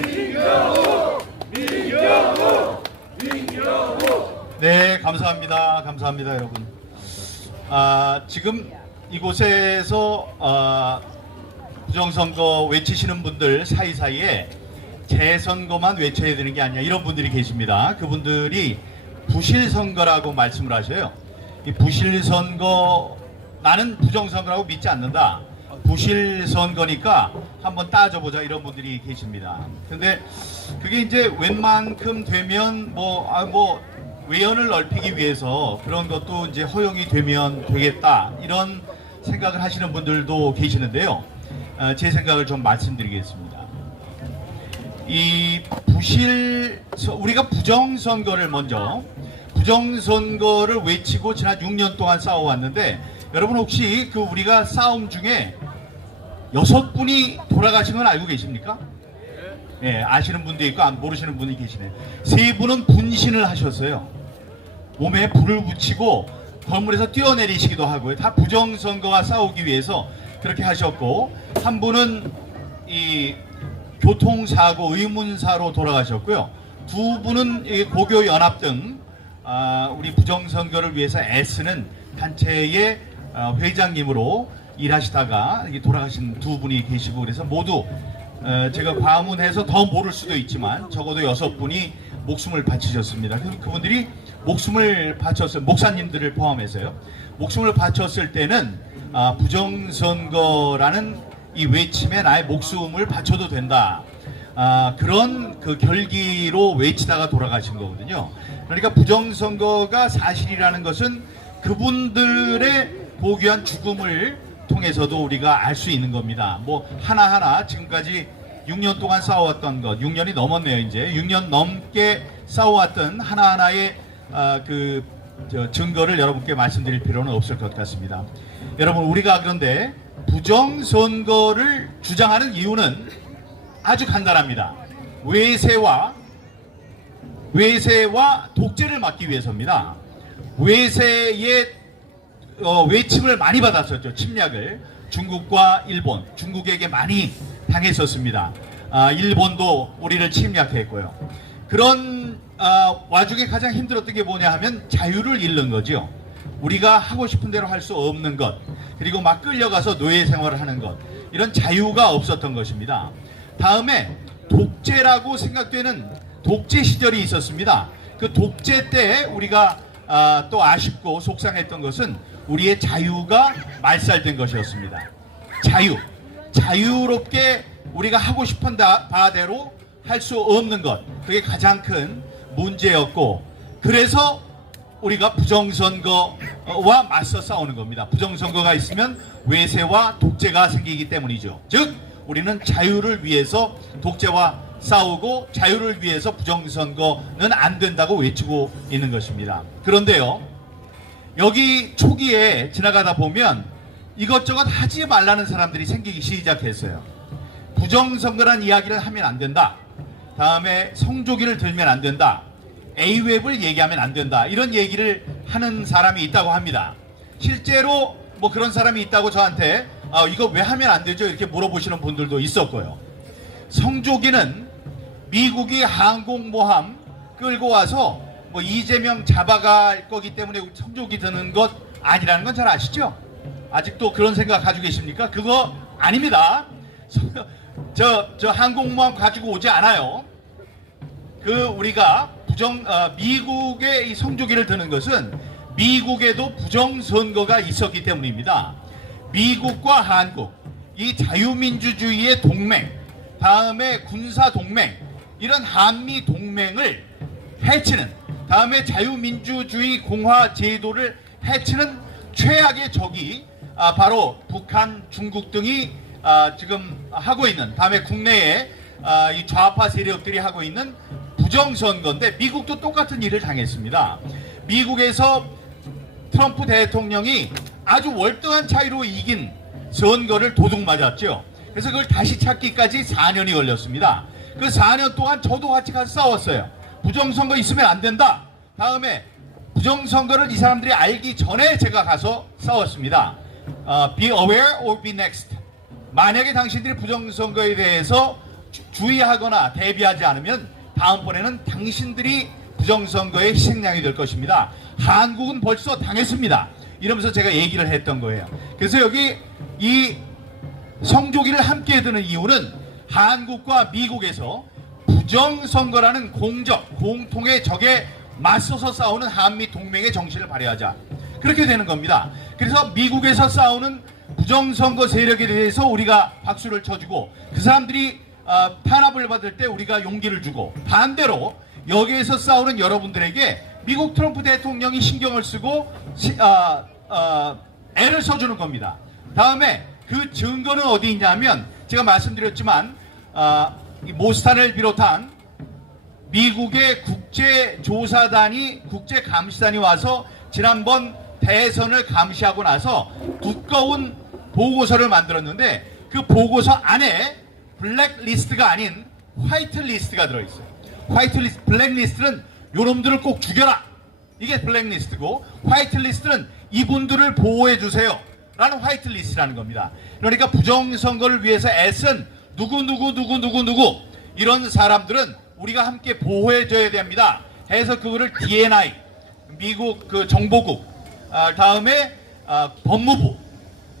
민경욱! 네, 감사합니다. 감사합니다, 여러분. 지금 이곳에서 부정선거 외치시는 분들 사이사이에 재선거만 외쳐야 되는 게 아니냐 이런 분들이 계십니다. 그분들이 부실선거라고 말씀을 하셔요. 이 부실선거, 나는 부정선거라고 믿지 않는다. 부실선거니까 한번 따져보자 이런 분들이 계십니다. 근데 그게 이제 웬만큼 되면 외연을 넓히기 위해서 그런 것도 이제 허용이 되면 되겠다 이런 생각을 하시는 분들도 계시는데요. 제 생각을 좀 말씀드리겠습니다. 우리가 부정선거를 외치고 지난 6년 동안 싸워왔는데, 여러분 혹시 우리가 싸움 중에 6분이 돌아가신 건 알고 계십니까? 예, 아시는 분도 있고 모르시는 분이 계시네요. 3분은 분신을 하셨어요. 몸에 불을 붙이고 건물에서 뛰어내리시기도 하고요. 다 부정선거와 싸우기 위해서 그렇게 하셨고, 한 분은 이 교통사고 의문사로 돌아가셨고요. 2분은 고교연합 등 우리 부정선거를 위해서 애쓰는 단체의 회장님으로 일하시다가 돌아가신 2분이 계시고, 그래서 모두 제가 과문해서 더 모를 수도 있지만 적어도 6분이 목숨을 바치셨습니다. 그분들이 목숨을 바쳤어요. 목사님들을 포함해서요. 목숨을 바쳤을 때는 부정선거라는 이 외침에 나의 목숨을 바쳐도 된다. 그런 결기로 외치다가 돌아가신 거거든요. 그러니까 부정선거가 사실이라는 것은 그분들의 고귀한 죽음을 통해서도 우리가 알 수 있는 겁니다. 하나하나 지금까지 6년 동안 싸워왔던 것, 6년이 넘었네요. 이제 6년 넘게 싸워왔던 하나하나의 증거를 여러분께 말씀드릴 필요는 없을 것 같습니다. 여러분, 우리가 그런데 부정선거를 주장하는 이유는 아주 간단합니다. 외세와 독재를 막기 위해서입니다. 외세의 외침을 많이 받았었죠. 침략을. 중국과 일본, 중국에게 많이 당했었습니다. 일본도 우리를 침략했고요. 그런 와중에 가장 힘들었던 게 뭐냐 하면 자유를 잃는 거죠. 우리가 하고 싶은 대로 할 수 없는 것, 그리고 막 끌려가서 노예 생활을 하는 것, 이런 자유가 없었던 것입니다. 다음에 독재라고 생각되는 독재 시절이 있었습니다. 그 독재 때 우리가 또 아쉽고 속상했던 것은 우리의 자유가 말살된 것이었습니다. 자유롭게 우리가 하고 싶은 바대로 할 수 없는 것, 그게 가장 큰 문제였고, 그래서 우리가 부정선거와 맞서 싸우는 겁니다. 부정선거가 있으면 외세와 독재가 생기기 때문이죠. 즉 우리는 자유를 위해서 독재와 싸우고 자유를 위해서 부정선거는 안 된다고 외치고 있는 것입니다. 그런데요, 여기 초기에 지나가다 보면 이것저것 하지 말라는 사람들이 생기기 시작했어요. 부정선거란 이야기를 하면 안 된다. 다음에 성조기를 들면 안 된다. A웹을 얘기하면 안 된다. 이런 얘기를 하는 사람이 있다고 합니다. 실제로 그런 사람이 있다고 저한테 이거 왜 하면 안 되죠? 이렇게 물어보시는 분들도 있었고요. 성조기는 미국이 항공모함 끌고 와서 이재명 잡아갈 거기 때문에 성조기 드는 것 아니라는 건 잘 아시죠? 아직도 그런 생각 가지고 계십니까? 그거 아닙니다. 저 항공모함 가지고 오지 않아요. 우리가 미국의 이 성조기를 드는 것은 미국에도 부정선거가 있었기 때문입니다. 미국과 한국, 이 자유민주주의의 동맹, 다음에 군사동맹, 이런 한미 동맹을 해치는, 다음에 자유민주주의 공화 제도를 해치는 최악의 적이 바로 북한, 중국 등이 지금 하고 있는, 다음에 국내에 이 좌파 세력들이 하고 있는 부정선거인데, 미국도 똑같은 일을 당했습니다. 미국에서 트럼프 대통령이 아주 월등한 차이로 이긴 선거를 도둑 맞았죠. 그래서 그걸 다시 찾기까지 4년이 걸렸습니다. 그 4년 동안 저도 같이 가서 싸웠어요. 부정선거 있으면 안 된다. 다음에 부정선거를 이 사람들이 알기 전에 제가 가서 싸웠습니다. Be aware or be next. 만약에 당신들이 부정선거에 대해서 주의하거나 대비하지 않으면 다음번에는 당신들이 부정선거의 희생양이 될 것입니다. 한국은 벌써 당했습니다. 이러면서 제가 얘기를 했던 거예요. 그래서 여기 이 성조기를 함께 드는 이유는 한국과 미국에서 부정선거라는 공통의 적에 맞서서 싸우는 한미 동맹의 정신을 발휘하자. 그렇게 되는 겁니다. 그래서 미국에서 싸우는 부정선거 세력에 대해서 우리가 박수를 쳐주고 그 사람들이 탄압을 받을 때 우리가 용기를 주고, 반대로 여기에서 싸우는 여러분들에게 미국 트럼프 대통령이 신경을 쓰고 애를 써주는 겁니다. 다음에 그 증거는 어디 있냐면 제가 말씀드렸지만 이 모스탄을 비롯한 미국의 국제조사단이 국제감시단이 와서 지난번 대선을 감시하고 나서 두꺼운 보고서를 만들었는데 그 보고서 안에 블랙리스트가 아닌 화이트리스트가 들어있어요. 블랙리스트는 요놈들을 꼭 죽여라, 이게 블랙리스트고, 화이트리스트는 이분들을 보호해주세요 라는 화이트리스트라는 겁니다. 그러니까 부정선거를 위해서 애쓴 누구 이런 사람들은 우리가 함께 보호해줘야 됩니다 해서 그거를 DNI, 미국 그 정보국, 다음에 법무부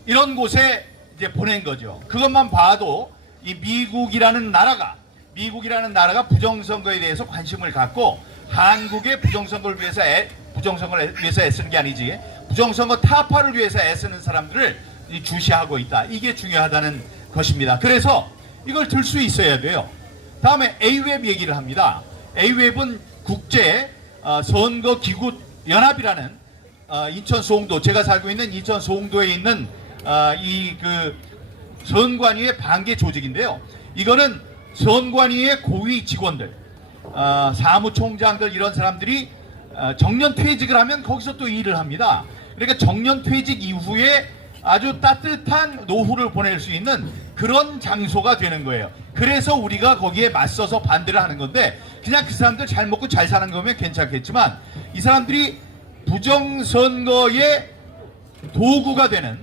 이런 곳에 이제 보낸 거죠. 그것만 봐도 이 미국이라는 나라가 부정선거에 대해서 관심을 갖고 한국의 부정선거를 위해서 애쓰는 게 아니지 부정선거 타파를 위해서 애쓰는 사람들을 주시하고 있다. 이게 중요하다는 것입니다. 그래서 이걸 들 수 있어야 돼요. 다음에 AWEB 얘기를 합니다. AWEB은 국제 선거 기구 연합이라는 인천 소홍도, 제가 살고 있는 인천 소홍도에 있는 이 그 선관위의 반개 조직인데요. 이거는 선관위의 고위 직원들, 사무총장들 이런 사람들이 정년 퇴직을 하면 거기서 또 일을 합니다. 그러니까 정년 퇴직 이후에 아주 따뜻한 노후를 보낼 수 있는 그런 장소가 되는 거예요. 그래서 우리가 거기에 맞서서 반대를 하는 건데, 그냥 그 사람들 잘 먹고 잘 사는 거면 괜찮겠지만 이 사람들이 부정선거의 도구가 되는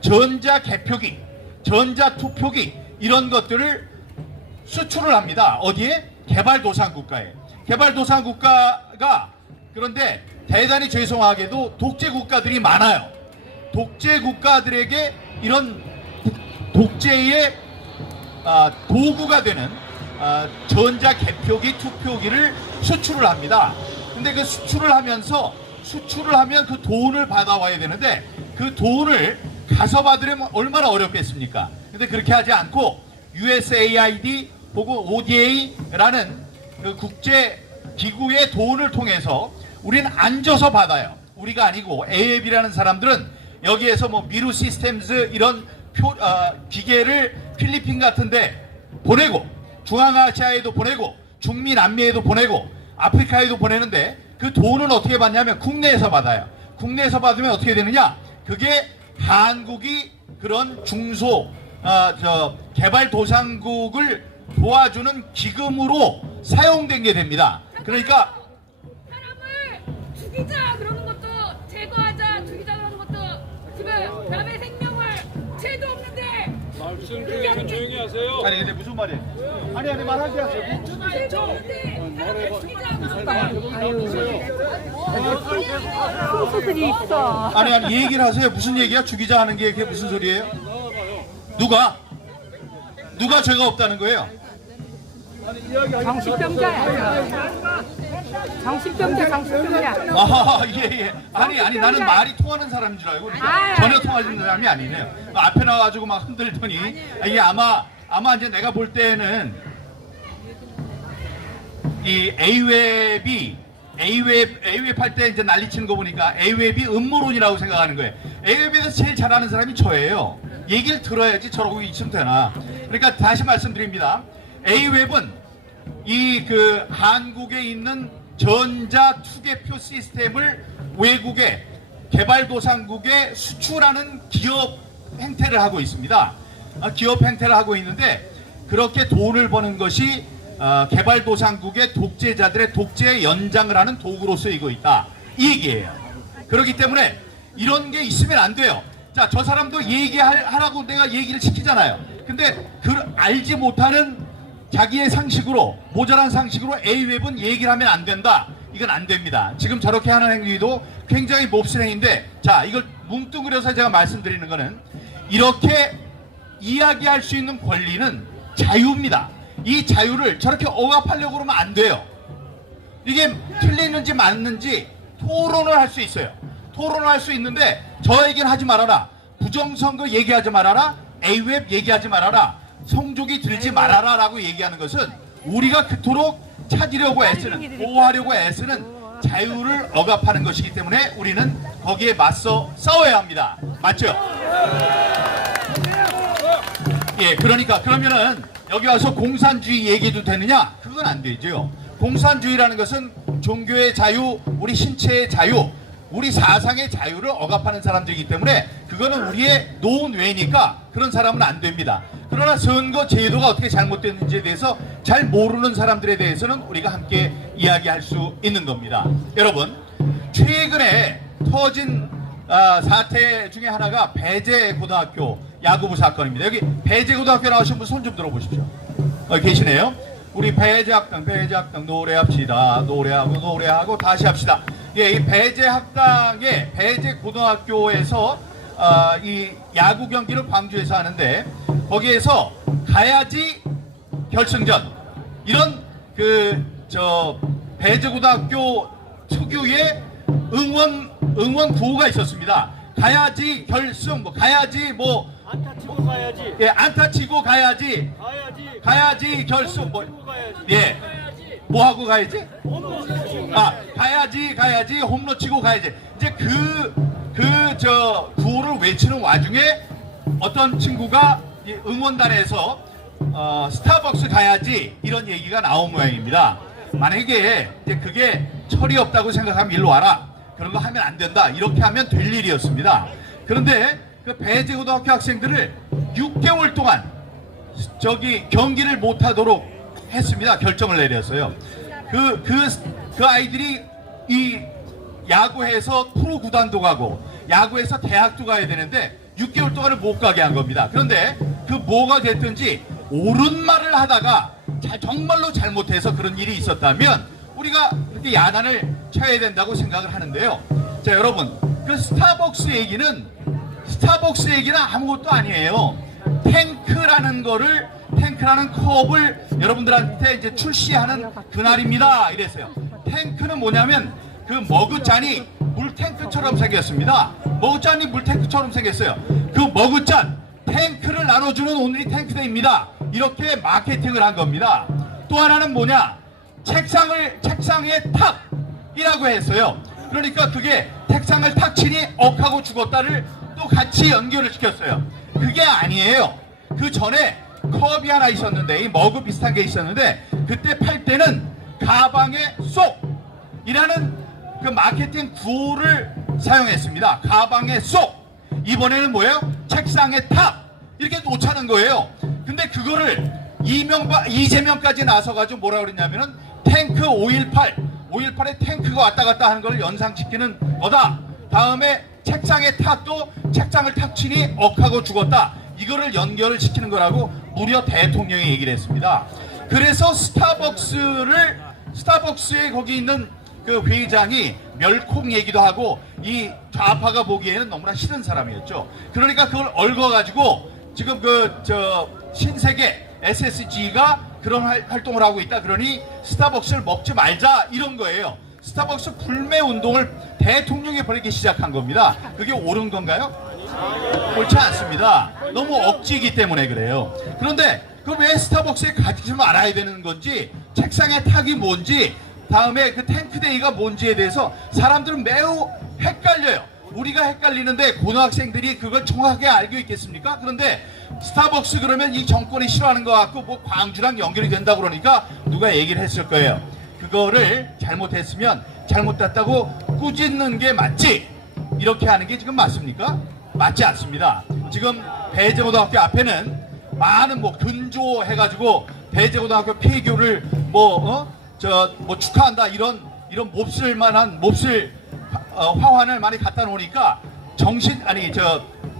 전자개표기, 전자투표기 이런 것들을 수출을 합니다. 어디에? 개발도상국가에. 개발도상국가가 그런데 대단히 죄송하게도 독재국가들이 많아요. 독재국가들에게 이런 독재의 도구가 되는 전자개표기, 투표기를 수출을 합니다. 근데 그 수출을 하면 그 돈을 받아와야 되는데 그 돈을 가서 받으려면 얼마나 어렵겠습니까? 근데 그렇게 하지 않고 USAID 혹은 ODA라는 그 국제 기구의 돈을 통해서 우리는 앉아서 받아요. 우리가 아니고 AWEB이라는 사람들은 여기에서 뭐 미루 시스템즈 이런 기계를 필리핀 같은데 보내고, 중앙아시아에도 보내고, 중미 남미에도 보내고, 아프리카에도 보내는데 그 돈은 어떻게 받냐면 국내에서 받아요. 국내에서 받으면 어떻게 되느냐? 그게 한국이 그런 개발도상국을 도와주는 기금으로 사용된 게 됩니다. 그러니까 사람을 죽이자 그러는 것도, 제거하자 죽이자 그러는 것도 지금 남의 생명을 죄도 없는데 말씀 좀 조용히 하세요. 아니 근데 무슨 말이에요? 아니 말하지 하세요. 죄도 없는데 사람을 죽이자 소수들이 있어. 아니 얘기를 하세요. 무슨 얘기야? 죽이자 하는 게 그게 무슨 소리예요? 누가 죄가 없다는 거예요? 정신병자야. 정신병자. 예. 아니 나는 말이 통하는 사람인 줄 알고 전혀 통하는 사람이 아니네요. 앞에 나와가지고 막 흔들더니 이게 아마 이제 내가 볼 때는 이 AWEB 할 때 이제 난리치는 거 보니까 AWEB이 음모론이라고 생각하는 거예요. AWEB에서 제일 잘하는 사람이 저예요. 얘기를 들어야지 저러고 있으면 되나. 그러니까 다시 말씀드립니다. AWEB은 이 그 한국에 있는 전자 투개표 시스템을 외국에 개발도상국에 수출하는 기업 행태를 하고 있습니다. 기업 행태를 하고 있는데 그렇게 돈을 버는 것이 개발도상국의 독재자들의 독재의 연장을 하는 도구로 쓰이고 있다. 이 얘기예요. 그렇기 때문에 이런 게 있으면 안 돼요. 자, 저 사람도 얘기하라고 내가 얘기를 시키잖아요. 근데 그 알지 못하는 자기의 상식으로, 모자란 상식으로 A웹은 얘기를 하면 안 된다. 이건 안 됩니다. 지금 저렇게 하는 행위도 굉장히 몹쓸 행위인데, 자, 이걸 뭉뚱그려서 제가 말씀드리는 거는, 이렇게 이야기할 수 있는 권리는 자유입니다. 이 자유를 저렇게 억압하려고 그러면 안 돼요. 이게 틀리는지 맞는지 토론을 할 수 있어요. 토론을 할 수 있는데, 저 얘기는 하지 말아라, 부정선거 얘기하지 말아라, A웹 얘기하지 말아라, 성족이 들지 말아라 라고 얘기하는 것은 우리가 그토록 찾으려고 애쓰는, 보호하려고 애쓰는 자유를 억압하는 것이기 때문에 우리는 거기에 맞서 싸워야 합니다. 맞죠? 예, 그러니까 그러면은 여기 와서 공산주의 얘기도 되느냐? 그건 안 되죠. 공산주의라는 것은 종교의 자유, 우리 신체의 자유, 우리 사상의 자유를 억압하는 사람들이기 때문에 그거는 우리의 노은외니까 그런 사람은 안 됩니다. 그러나 선거 제도가 어떻게 잘못됐는지에 대해서 잘 모르는 사람들에 대해서는 우리가 함께 이야기할 수 있는 겁니다. 여러분, 최근에 터진 사태 중에 하나가 배제고등학교 야구부 사건입니다. 여기 배제고등학교 나오신 분 손 좀 들어보십시오. 계시네요. 우리 배제학당 노래합시다. 노래하고 다시 합시다. 예, 이 배제학당의 배제고등학교에서 이 야구 경기를 광주에서 하는데, 거기에서 가야지 결승전, 이런 배제고등학교 특유의 응원 구호가 있었습니다. 가야지 결승, 가야지 안타 치고 가야지. 예, 안타 치고 가야지. 가야지 결승, 예, 뭐 하고 가야지? 가야지 홈런 치고 가야지. 이제 구호를 외치는 와중에 어떤 친구가 이 응원단에서 스타벅스 가야지 이런 얘기가 나온 모양입니다. 만약에 이제 그게 철이 없다고 생각하면 일로 와라, 그런 거 하면 안 된다, 이렇게 하면 될 일이었습니다. 그런데 그 배제고등학교 학생들을 6개월 동안 경기를 못하도록 했습니다. 결정을 내렸어요. 그 아이들이 이 야구에서 프로 구단도 가고 야구에서 대학도 가야 되는데 6개월 동안을 못 가게 한 겁니다. 그런데 그 뭐가 됐든지 옳은 말을 하다가 정말로 잘못해서 그런 일이 있었다면 우리가 그렇게 야단을 쳐야 된다고 생각을 하는데요. 자, 여러분, 그 스타벅스 얘기는 아무것도 아니에요. 탱크라는 컵을 여러분들한테 이제 출시하는 그날입니다. 이랬어요. 탱크는 뭐냐면 그 머그잔이 물탱크처럼 생겼습니다. 머그잔이 물탱크처럼 생겼어요. 그 머그잔, 탱크를 나눠주는 오늘이 탱크데이입니다. 이렇게 마케팅을 한 겁니다. 또 하나는 뭐냐? 책상의 탁이라고 했어요. 그러니까 그게 책상을 탁 치니 억하고 죽었다를 또 같이 연결을 시켰어요. 그게 아니에요. 그 전에 컵이 하나 있었는데, 이 머그 비슷한 게 있었는데, 그때 팔 때는 가방에 쏙이라는 그 마케팅 구호를 사용했습니다. 가방에 쏙. 이번에는 뭐예요? 책상에 탑. 이렇게 놓자는 거예요. 근데 그거를 이재명까지 나서가지고 뭐라 그랬냐면은 탱크 5.18에 탱크가 왔다 갔다 하는 걸 연상시키는 거다. 다음에 책상에 탑도 책상을 탁 치니 억하고 죽었다. 이거를 연결을 시키는 거라고 무려 대통령이 얘기를 했습니다. 그래서 스타벅스에 거기 있는 그 회장이 멸콩 얘기도 하고 이 좌파가 보기에는 너무나 싫은 사람이었죠. 그러니까 그걸 얽어가지고 지금 신세계 SSG가 그런 활동을 하고 있다. 그러니 스타벅스를 먹지 말자, 이런 거예요. 스타벅스 불매 운동을 대통령이 벌이기 시작한 겁니다. 그게 옳은 건가요? 옳지 않습니다. 너무 억지이기 때문에 그래요. 그런데 그럼 왜 스타벅스에 같이 좀 알아야 되는 건지, 책상의 탁이 뭔지, 다음에 그 탱크데이가 뭔지에 대해서 사람들은 매우 헷갈려요. 우리가 헷갈리는데 고등학생들이 그걸 정확하게 알고 있겠습니까? 그런데 스타벅스 그러면 이 정권이 싫어하는 것 같고 뭐 광주랑 연결이 된다 그러니까 누가 얘기를 했을 거예요. 그거를 잘못했으면 잘못됐다고 꾸짖는 게 맞지, 이렇게 하는 게 지금 맞습니까? 맞지 않습니다. 지금 배제고등학교 앞에는 많은 근조해가지고 배제고등학교 폐교를 축하한다, 이런 화환을 많이 갖다 놓으니까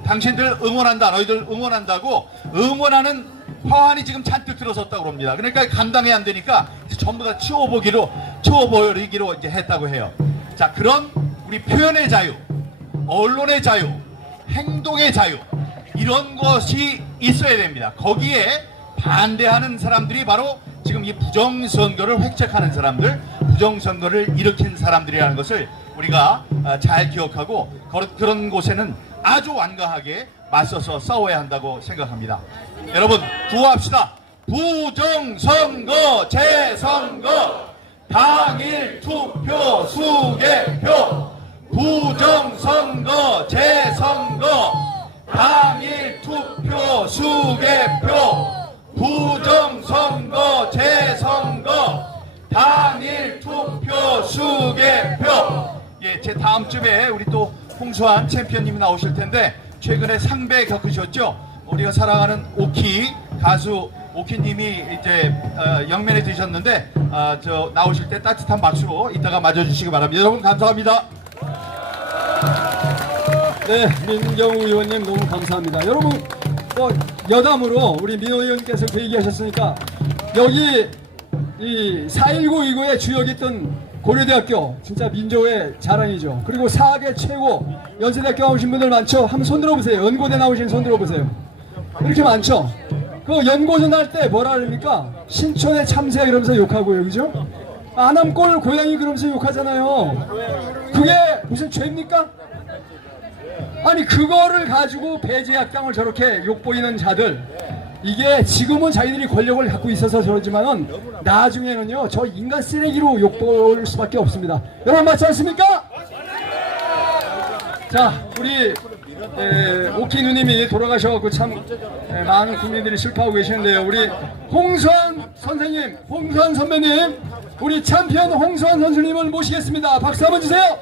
당신들 응원한다, 너희들 응원한다고 응원하는 화환이 지금 잔뜩 들어섰다고 합니다. 그러니까 감당이 안 되니까 이제 전부 다 치워버리기로 이제 했다고 해요. 자, 그런 우리 표현의 자유, 언론의 자유, 행동의 자유, 이런 것이 있어야 됩니다. 거기에 반대하는 사람들이 바로 지금 이 부정선거를 획책하는 사람들, 부정선거를 일으킨 사람들이라는 것을 우리가 잘 기억하고 그런 곳에는 아주 완강하게 맞서서 싸워야 한다고 생각합니다. 여러분, 구호합시다. 부정선거, 재선거, 당일 투표, 수개표. 부정선거, 재선거, 당일 투표, 수개표. 부정선거, 재선거, 당일 투표, 수개표. 예, 제 다음 주에 우리 또 홍수환 챔피언님이 나오실 텐데 최근에 상배 겪으셨죠? 우리가 사랑하는 오키 가수 오키님이 이제 영면에 드셨는데 저 나오실 때 따뜻한 박수로 이따가 맞아주시기 바랍니다. 여러분 감사합니다. 네, 민경우 의원님 너무 감사합니다. 여러분, 여담으로 우리 민호 의원께서 그 얘기하셨으니까 여기 이 4.19 이후에 주역이 있던 고려대학교 진짜 민족의 자랑이죠. 그리고 4개 최고 연세대학교 나오신 분들 많죠? 한번 손 들어보세요. 연고대 나오신 손 들어보세요. 이렇게 많죠? 그 연고전 할 때 뭐라 그럽니까? 신촌의 참새 그러면서 욕하고요, 그죠? 아남골 고양이 그러면서 욕하잖아요. 그게 무슨 죄입니까? 아니 그거를 가지고 배제학당을 저렇게 욕보이는 자들, 이게 지금은 자기들이 권력을 갖고 있어서 저러지만은 나중에는요 저 인간 쓰레기로 욕볼 수밖에 없습니다. 여러분 맞지 않습니까? 자, 우리 오키 누님이 돌아가셔서 참 많은 국민들이 슬퍼하고 계시는데요. 우리 홍수환 선생님, 홍수환 선배님, 우리 챔피언 홍수환 선수님을 모시겠습니다. 박수 한번 주세요.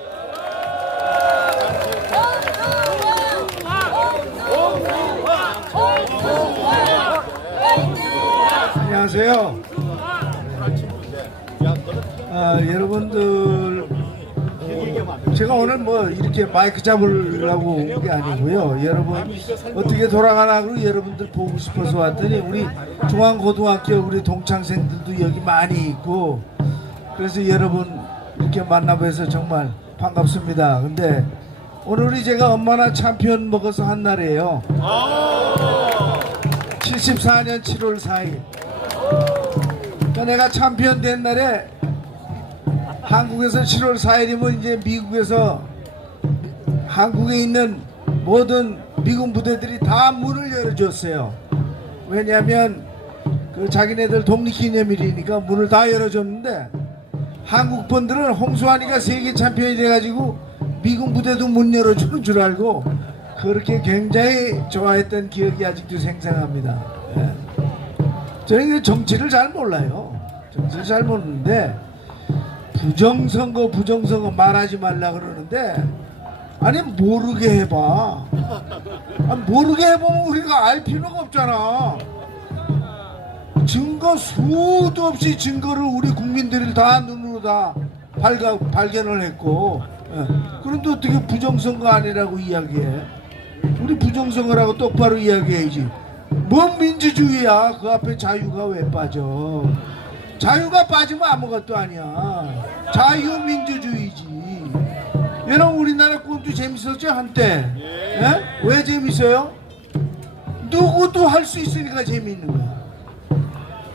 안녕하세요. 여러분들, 제가 오늘 뭐 이렇게 마이크 잡으려고 온 게 아니고요. 여러분 어떻게 돌아가나 여러분들 보고 싶어서 왔더니 우리 중앙고등학교 우리 동창생들도 여기 많이 있고 그래서 여러분 이렇게 만나뵈서 정말 반갑습니다. 근데 오늘이 제가 엄마나 챔피언 먹어서 한 날이에요. 74년 7월 4일. 그러니까 내가 챔피언 된 날에 한국에서 7월 4일이면 이제 미국에서 한국에 있는 모든 미군 부대들이 다 문을 열어줬어요. 왜냐하면 그 자기네들 독립기념일이니까 문을 다 열어줬는데 한국 분들은 홍수환이가 세계 챔피언이 돼가지고 미군 부대도 문 열어주는 줄 알고 그렇게 굉장히 좋아했던 기억이 아직도 생생합니다. 예. 저희는 정치를 잘 몰라요. 정치를 잘 모르는데 부정선거 말하지 말라 그러는데 아니 모르게 해봐. 모르게 해보면 우리가 알 필요가 없잖아. 증거 수도 없이 증거를 우리 국민들이 다 눈으로 다 발견을 했고 그런데 어떻게 부정선거 아니라고 이야기해? 우리 부정선거라고 똑바로 이야기해야지. 뭔 민주주의야? 그 앞에 자유가 왜 빠져? 자유가 빠지면 아무것도 아니야. 자유민주주의지. 여러분 우리나라 꼰대 재밌었죠 한때? 예? 왜 재밌어요? 누구도 할 수 있으니까 재밌는 거야.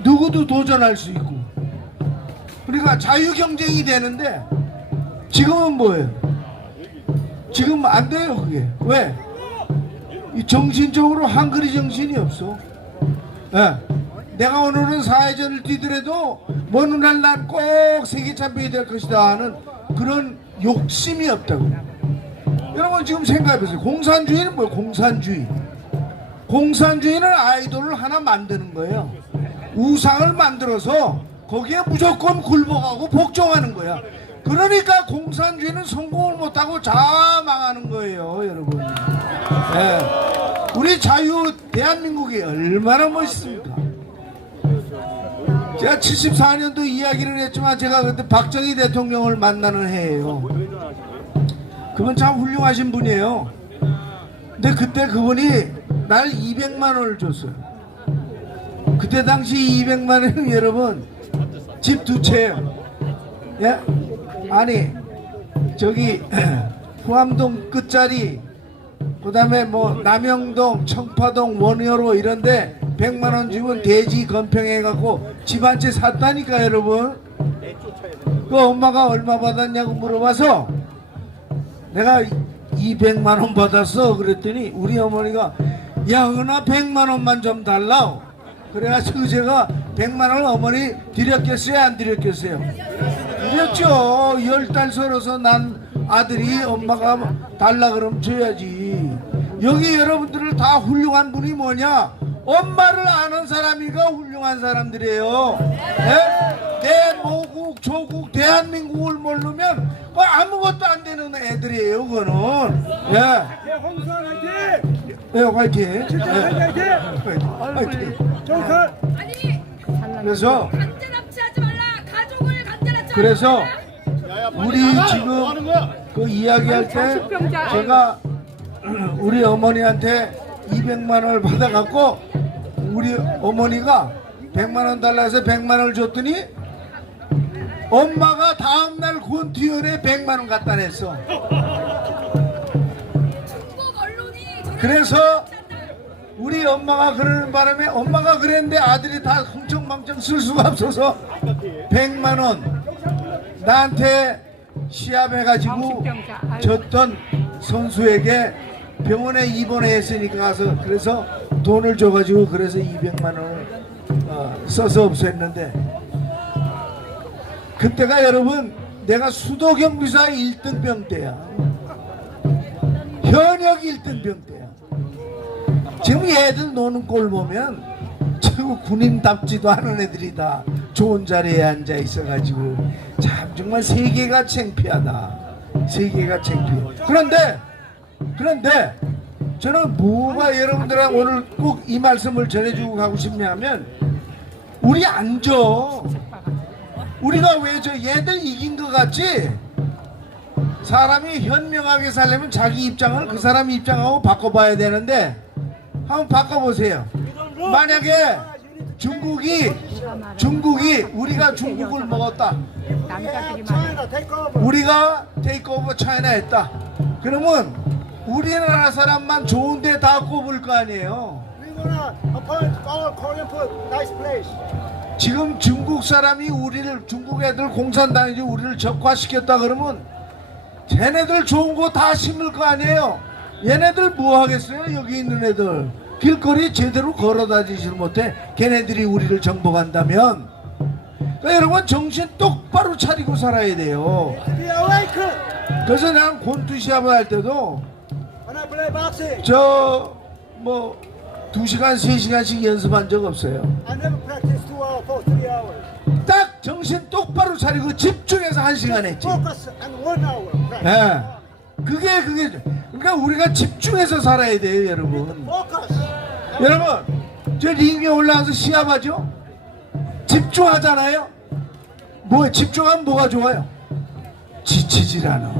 누구도 도전할 수 있고. 그러니까 자유 경쟁이 되는데 지금은 뭐예요? 지금 안 돼요 그게. 왜? 이 정신적으로 한글이 정신이 없어. 예. 내가 오늘은 사회전을 뛰더라도 먼 날 난 꼭 세계 챔피언이 될 것이다 하는 그런 욕심이 없다고. 여러분 지금 생각해보세요. 공산주의는 뭐예요? 공산주의. 공산주의는 아이돌을 하나 만드는 거예요. 우상을 만들어서 거기에 무조건 굴복하고 복종하는 거야. 그러니까 공산주의는 성공을 못하고 다 망하는 거예요, 여러분. 네. 우리 자유 대한민국이 얼마나 멋있습니까? 제가 74년도 이야기를 했지만 제가 그때 박정희 대통령을 만나는 해예요. 그건 참 훌륭하신 분이에요. 근데 그때 그분이 날 200만 원을 줬어요. 그때 당시 200만 원은 여러분 집 2채예요. 예? 아니 저기 후암동 끝자리, 그 다음에 뭐 남영동, 청파동, 원효로 이런데 100만 원 주면 대지 건평해갖고 집 한 채 샀다니까 여러분. 그 엄마가 얼마 받았냐고 물어봐서 내가 200만 원 받았어 그랬더니 우리 어머니가 야 은하 100만 원만 좀 달라. 그래가지고 제가 100만 원 어머니 드렸겠어요 안 드렸겠어요? 드렸죠. 10달 살아서 난 아들이 엄마가 달라 그러면 줘야지. 여기 여러분들을 다 훌륭한 분이 뭐냐? 엄마를 아는 사람이가 훌륭한 사람들이에요. 예? 내 모국 조국 대한민국을 모르면 뭐 아무것도 안 되는 애들이에요. 그거는. 예. 홍수환 화이팅! 예, 화이팅. 화이팅! 화이팅. 정선! 아니 그래서 강제 납치하지 말라. 가족을 강제 납치하지 그래서 말라. 우리 지금 그 이야기할 때 제가 우리 어머니한테 200만 원을 받아갖고 우리 어머니가 100만 원 달라 해서 100만 원을 줬더니 엄마가 다음날 권투연에 100만 원 갖다 냈어. 중국 언론이 저를 그래서 우리 엄마가 그러는 바람에 엄마가 그랬는데 아들이 다 흥청망청 쓸 수가 없어서 100만 원 나한테 시합해가지고 졌던 선수에게 병원에 입원해 있으니까 가서 그래서 돈을 줘가지고 그래서 200만 원을 써서 없앴는데 그때가 여러분 내가 수도경비사 1등 병대야. 현역 1등 병대야. 지금 애들 노는 꼴 보면 최고 군인답지도 않은 애들이 다 좋은 자리에 앉아 있어가지고 참 정말 세계가 창피하다. 세계가 창피해. 그런데 저는 뭐가 여러분들하고 오늘 꼭 이 말씀을 전해주고 가고 싶냐면 우리 안 져. 우리가 왜 저 얘들 이긴 것 같지? 사람이 현명하게 살려면 자기 입장을 그 사람 입장하고 바꿔봐야 되는데 한번 바꿔보세요. 만약에 중국이 우리가 중국을 먹었다. 우리가 테이크 오버 차이나 했다. 그러면 우리나라 사람만 좋은데 다 꼽을 거 아니에요. 지금 중국 사람이 우리를 중국 애들 공산당이지 우리를 적화시켰다 그러면 쟤네들 좋은 거 다 심을 거 아니에요. 얘네들 뭐 하겠어요? 여기 있는 애들 길거리 제대로 걸어다니질 못해. 걔네들이 우리를 정복한다면. 그러니까 여러분 정신 똑바로 차리고 살아야 돼요. 그래서 난 권투 시합을 할 때도 저 뭐 2시간 3시간씩 연습한 적 없어요. 딱 정신 똑바로 차리고 집중해서 1시간 했지. 예. 그게 그러니까 우리가 집중해서 살아야 돼요, 여러분. 여러분, 저 링에 올라가서 시합하죠? 집중하잖아요. 뭐 집중하면 뭐가 좋아요? 지치질 않아.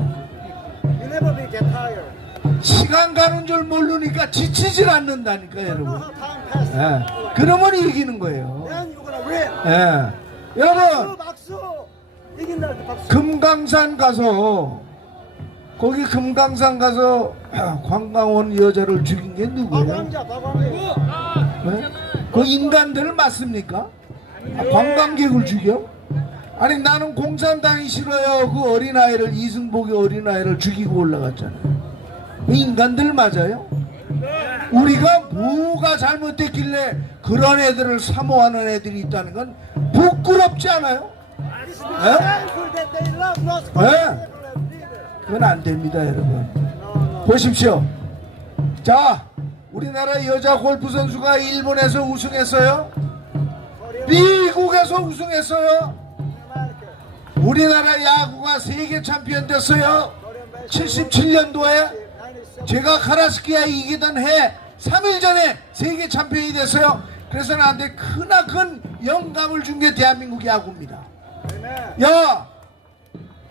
시간 가는 줄 모르니까 지치질 않는다니까, 여러분. 예. 그러면 이기는 거예요. 예. 여러분, 금강산 가서 거기 금강산 가서 관광원 여자를 죽인 게 누구예요? 네? 그 인간들을 맞습니까? 관광객을 죽여? 아니 나는 공산당이 싫어요. 그 어린아이를 이승복이 어린아이를 죽이고 올라갔잖아요. 그 인간들 맞아요? 우리가 뭐가 잘못됐길래 그런 애들을 사모하는 애들이 있다는 건 부끄럽지 않아요? 네? 그건 안 됩니다, 여러분. 보십시오. 자, 우리나라 여자 골프 선수가 일본에서 우승했어요. 미국에서 우승했어요. 우리나라 야구가 세계 챔피언 됐어요. 77년도에 제가 카라스키아 이기던 해 3일 전에 세계 챔피언이 됐어요. 그래서 나한테 크나큰 영감을 준 게 대한민국 야구입니다. 야,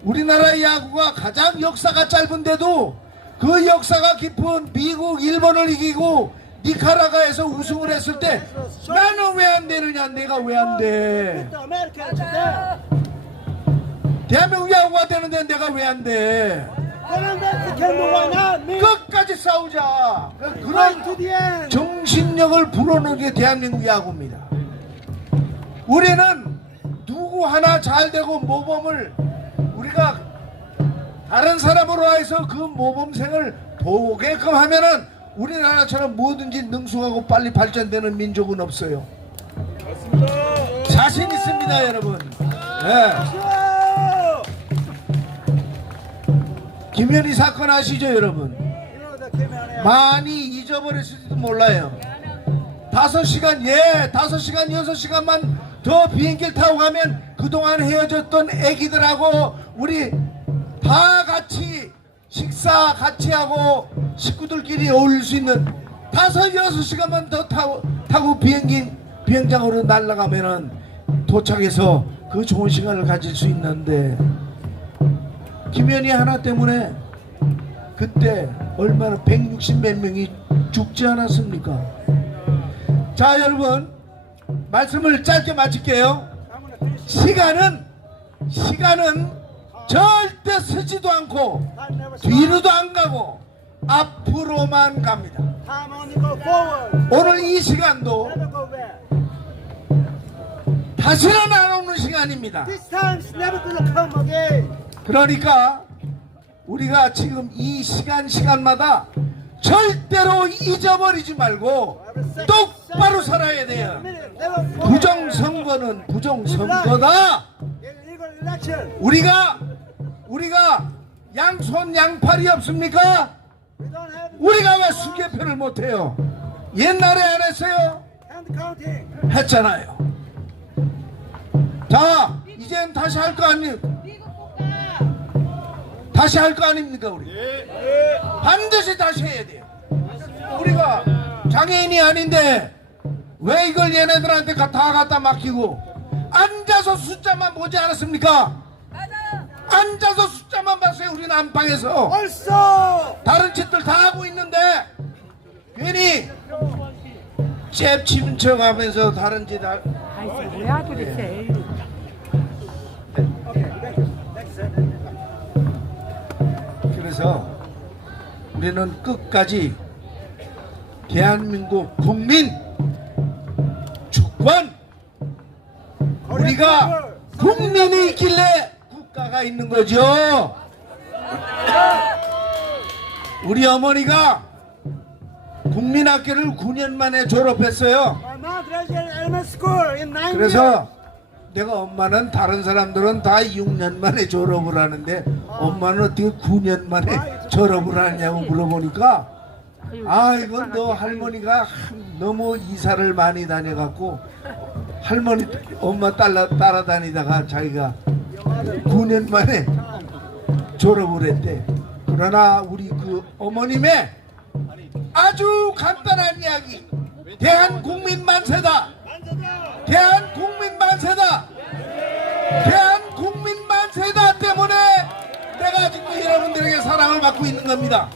우리나라 야구가 가장 역사가 짧은데도 그 역사가 깊은 미국, 일본을 이기고 니카라과에서 우승을 했을 때 나는 왜 안 되느냐, 내가 왜 안 돼? 대한민국 야구가 되는데 내가 왜 안 돼? 끝까지 싸우자. 그런 정신력을 불어넣은 게 대한민국 야구입니다. 우리는 누구 하나 잘 되고 모범을 우리가 다른 사람으로 해서 그 모범생을 보게끔 하면은 우리나라처럼 뭐든지 능숙하고 빨리 발전되는 민족은 없어요. 자신 있습니다, 여러분. 네. 김현희 사건 아시죠, 여러분? 많이 잊어버렸을지도 몰라요. 5시간, 6시간만 더 비행기를 타고 가면 그동안 헤어졌던 애기들하고 우리 다 같이 식사 같이 하고 식구들끼리 어울릴 수 있는 5-6시간만 더 타고 비행장으로 날아가면은 도착해서 그 좋은 시간을 가질 수 있는데 김현희 하나 때문에 그때 얼마나 160 몇 명이 죽지 않았습니까? 자, 여러분 말씀을 짧게 마칠게요. 시간은 절대 서지도 않고 뒤로도 안 가고 앞으로만 갑니다. 오늘 이 시간도 다시는 안 오는 시간입니다. 그러니까 우리가 지금 이 시간마다 절대로 잊어버리지 말고 똑바로 살아야 돼요. 부정선거는 부정선거다. 우리가 양손 양팔이 없습니까? 우리가 왜 수개표를 못해요? 옛날에 안 했어요? 했잖아요. 자, 이젠 다시 할 거 아닙니까? 다시 할 거 아닙니까, 우리? 반드시 다시 해야 돼요. 우리가 장애인이 아닌데 왜 이걸 얘네들한테 다 갖다 맡기고 앉아서 숫자만 보지 않았습니까? 앉아서 숫자만 봤어요. 우리는 안방에서 다른 짓들 다 하고 있는데 괜히 잽치는 척 하면서 다른 짓 할. 뭐야 도대체. 그래서 우리는 끝까지 대한민국 국민 주권, 우리가 국민이 있길래 국가가 있는 거죠. 우리 어머니가 국민학교를 9년 만에 졸업했어요. 그래서 내가 엄마는 다른 사람들은 다 6년 만에 졸업을 하는데 엄마는 어떻게 9년 만에 졸업을 하냐고 물어보니까 이건 너 할머니가 너무 이사를 많이 다녀갖고 할머니 엄마 따라다니다가 자기가 9년 만에 졸업을 했대. 그러나 우리 그 어머님의 아주 간단한 이야기, 대한국민 만세다, 대한국민 만세다, 대한국민 만세다 때문에 내가 지금 여러분들에게 사랑을 받고 있는 겁니다.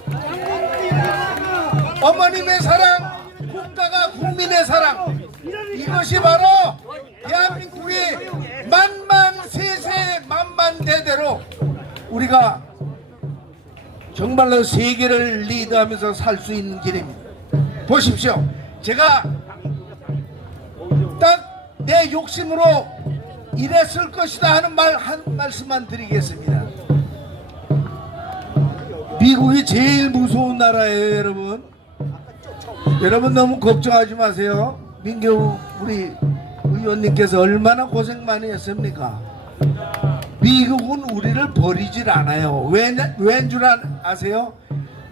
어머님의 사랑, 국가가 국민의 사랑, 이것이 바로 대한민국의 만만세세 만만대대로 우리가 정말로 세계를 리드하면서 살 수 있는 길입니다. 보십시오. 제가 딱 내 욕심으로 이랬을 것이다 하는 한 말씀만 드리겠습니다. 미국이 제일 무서운 나라예요, 여러분. 여러분 너무 걱정하지 마세요. 민경우 우리 의원님께서 얼마나 고생 많이 했습니까? 미국은 우리를 버리질 않아요. 왠 줄 아세요?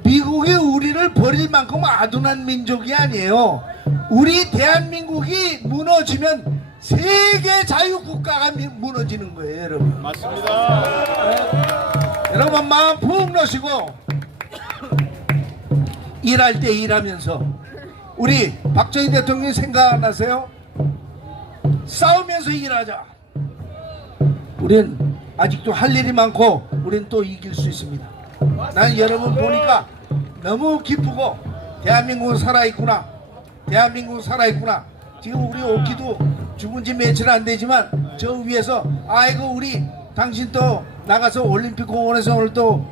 미국이 우리를 버릴 만큼 아둔한 민족이 아니에요. 우리 대한민국이 무너지면 세계 자유국가가 무너지는 거예요, 여러분. 맞습니다. 여러분 마음 푹 넣으시고 일할 때 일하면서 우리 박정희 대통령 생각 안 나세요? 싸우면서 일하자. 우린 아직도 할 일이 많고 우린 또 이길 수 있습니다. 난 여러분 보니까 너무 기쁘고 대한민국은 살아있구나. 대한민국은 살아있구나. 지금 우리 오키도 죽은 지 며칠 안 되지만 저 위에서 아이고 우리 당신 또 나가서 올림픽 공원에서 오늘 또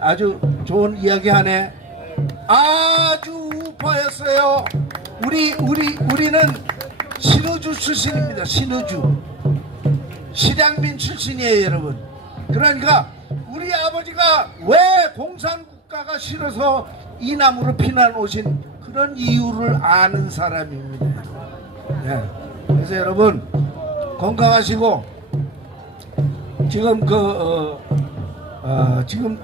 아주 좋은 이야기 하네. 아주 우파였어요. 우리는 신우주 출신입니다. 신우주. 실향민 출신이에요, 여러분. 그러니까 우리 아버지가 왜 공산국가가 싫어서 이남으로 피난 오신 그런 이유를 아는 사람입니다. 네. 그래서 여러분 건강하시고 지금 지금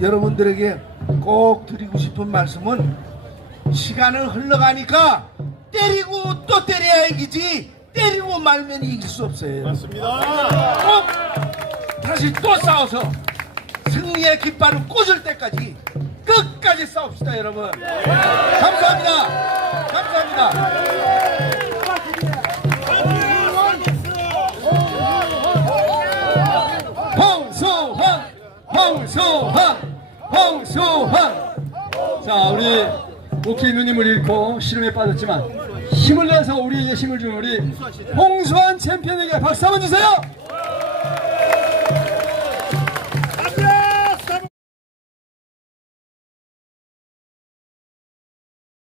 여러분들에게 꼭 드리고 싶은 말씀은 시간은 흘러가니까 때리고 또 때려야 이기지 때리고 말면 이길 수 없어요. 맞습니다. 꼭 다시 또 싸워서 승리의 깃발을 꽂을 때까지 끝까지 싸웁시다, 여러분. 감사합니다. 감사합니다. 홍수환. 자, 우리 오키 누님을 잃고 시름에 빠졌지만 힘을 내서 우리에게 힘을 주는 우리 홍수환 챔피언에게 박수 한번 주세요.